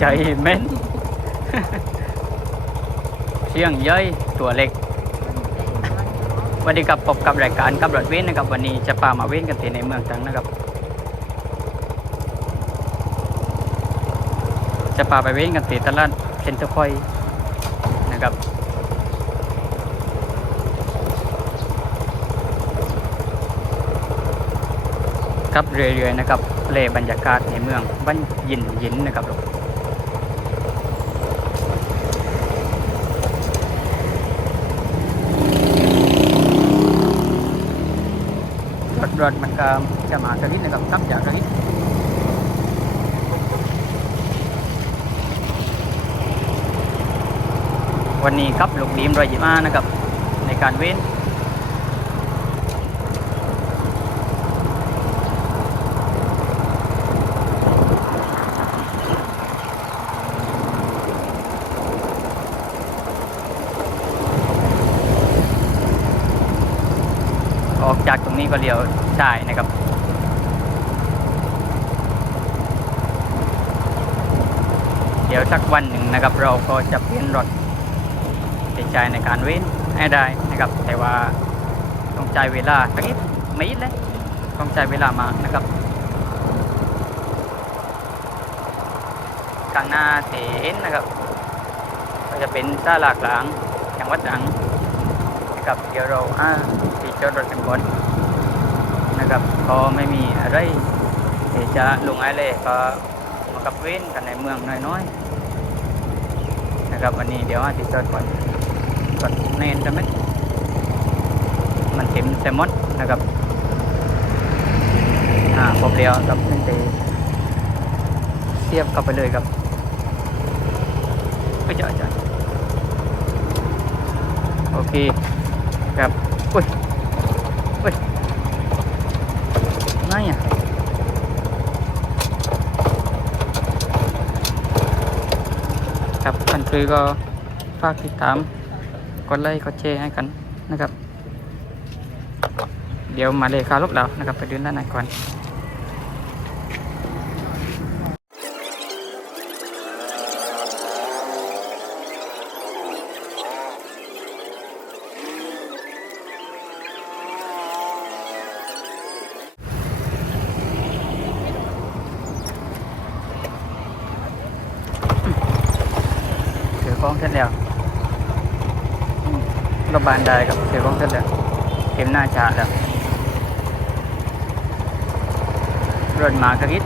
ใจเม้นเสียงเย้ยตัวเล็กวันนี้กับพบกับรายการกับรถเว้นนะครับ วันนี้จะพามาเว้นกันที่ในเมืองตังนะครับ จะพาไปเว้นกันที่ตลาดเซ็นเตอร์พอยนะครับครับเรื่อยๆนะครับ เลบรรยากาศในเมืองบ้านยินยินนะครับผมร ถรถมันก็จะมากระนิดนะครับทับจากกระนิดวันนี้ครับลูกดีมรอยยิมานะครับ ในการเว้น ออกจากตรงนี้ก็เลี้ยวได้นะครับเดี๋ยวสักวันหนึ่งนะครับ เราก็จะเปลี่ยนรถติดใจในการเว้นให้ได้นะครับ แต่ว่าต้องใจเวลาสักนิดไม่นิดเลยต้องใจเวลามากนะครับกลางหน้าเตนนะครับ ก็จะเป็นซาลากหลางจังหวัดตรังนะครับเดี๋ยวเราอ่า จอดรถกันก่อนนะครับก็ไม่มีอะไรที่จะลงอะไรก็มากับเว้นกันในเมืองน้อยๆนะครับวันนี้เดี๋ยวอาที่จอดก่อนก่อนเน้นจะไหมมันเต็มเต็มมดนะครับอ่าครบเดียวครับนั่นเอเทียบเข้าไปเลยครับไปจอดจอดโอเคครับอุ้ย เฮ้ยไงอะครับกันคือก็ฝากติดตาม กดไลค์กดแชร์ให้กันนะครับ เดี๋ยวมาเลยคาลบเรานะครับ ไปดูด้านในก่อน ของเสร็จแล้วรบานได้กับถือของเสร็จแล้วเข็มหน้าชาแล้วรถมากระกิด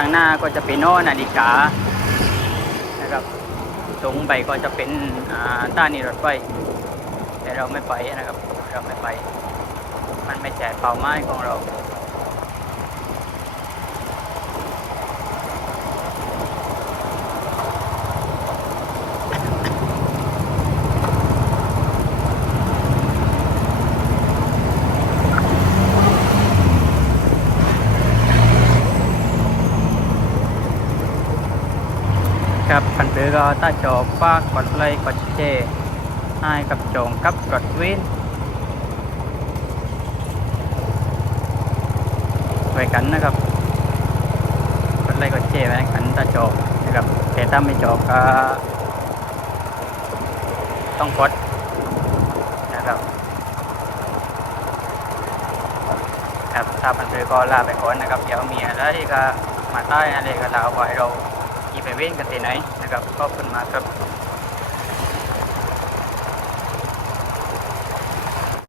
างหน้าก็จะเป็นอ้อนาฬิกานะครับตรงไปก็จะเป็นอ่าต้านีรถไฟแต่เราไม่ไปนะครับ เราไม่ไป มันไม่ใช่เป่าไม้ของเรา ครับพันธุ์ก็ต้าจอบฝากกดไลค์กดแชร์ให้กับโจงกับรถวินไว้กันนะครับกดไลค์กดแชร์ไว้กันต้าจอบนะครับแต่ถ้าไม่จอบก็ต้องกดนะครับครับถ้าพันธุ์ก็ลาไปก่อนนะครับเดี๋ยวมีอะไรก็มาใต้อะไรก็ลาไว้เรา อีไปเว้นกันที่ไหนนะครับขอบคุณมากครับ